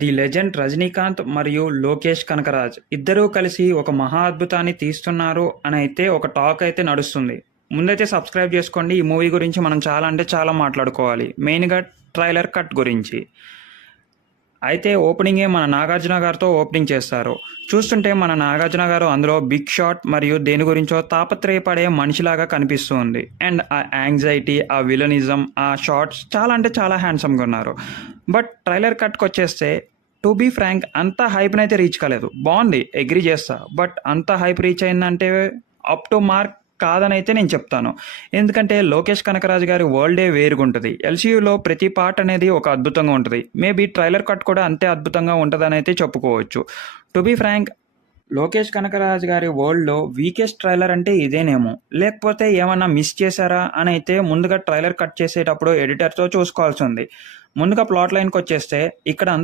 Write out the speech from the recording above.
The legend Rajinikanth మరియు లోకేష్ కనకరాజ్ ఇద్దరూ కలిసి ఒక మహా అద్భుతాన్ని తీస్తున్నారు అని అయితే ఒక టాక్ అయితే నడుస్తుంది. ముందైతే సబ్స్క్రైబ్ చేసుకోండి. ఈ మూవీ గురించి మనం చాలా అంటే చాలా మాట్లాడుకోవాలి, మెయిన్గా ట్రైలర్ కట్ గురించి. అయితే ఓపెనింగే మన నాగార్జున గారితో ఓపెనింగ్ చేస్తారు. చూస్తుంటే మన నాగార్జున గారు అందులో బిగ్ షాట్ మరియు దేని గురించో తాపత్రయపడే మనిషిలాగా కనిపిస్తుంది. అండ్ ఆ యాంగ్జైటీ, ఆ విలనిజం, ఆ షార్ట్స్ చాలా అంటే చాలా హ్యాండ్సమ్గా ఉన్నారు. బట్ ట్రైలర్ కట్కి వచ్చేస్తే టు బీ ఫ్రాంక్ అంత హైప్ని అయితే రీచ్ కాలేదు. బాగుంది, అగ్రీ చేస్తా, బట్ అంత హైప్ రీచ్ అయిందంటే అప్ టు మార్క్ కాదని అయితే నేను చెప్తాను. ఎందుకంటే లోకేష్ కనకరాజు గారి వరల్డే వేరుగుంటుంది. ఎల్సీయూలో ప్రతి పార్ట్ అనేది ఒక అద్భుతంగా ఉంటుంది. మేబీ ట్రైలర్ కట్ కూడా అంతే అద్భుతంగా ఉంటుందని అయితే చెప్పుకోవచ్చు. To be frank, Lokesh Kanagaraj గారి వరల్డ్లో వీకెస్ట్ ట్రైలర్ అంటే ఇదేనేమో. లేకపోతే ఏమన్నా మిస్ చేశారా అని అయితే ముందుగా ట్రైలర్ కట్ చేసేటప్పుడు ఎడిటర్తో చూసుకోవాల్సి ఉంది. ముందుగా ప్లాట్ లైన్కి వచ్చేస్తే ఇక్కడ అంతా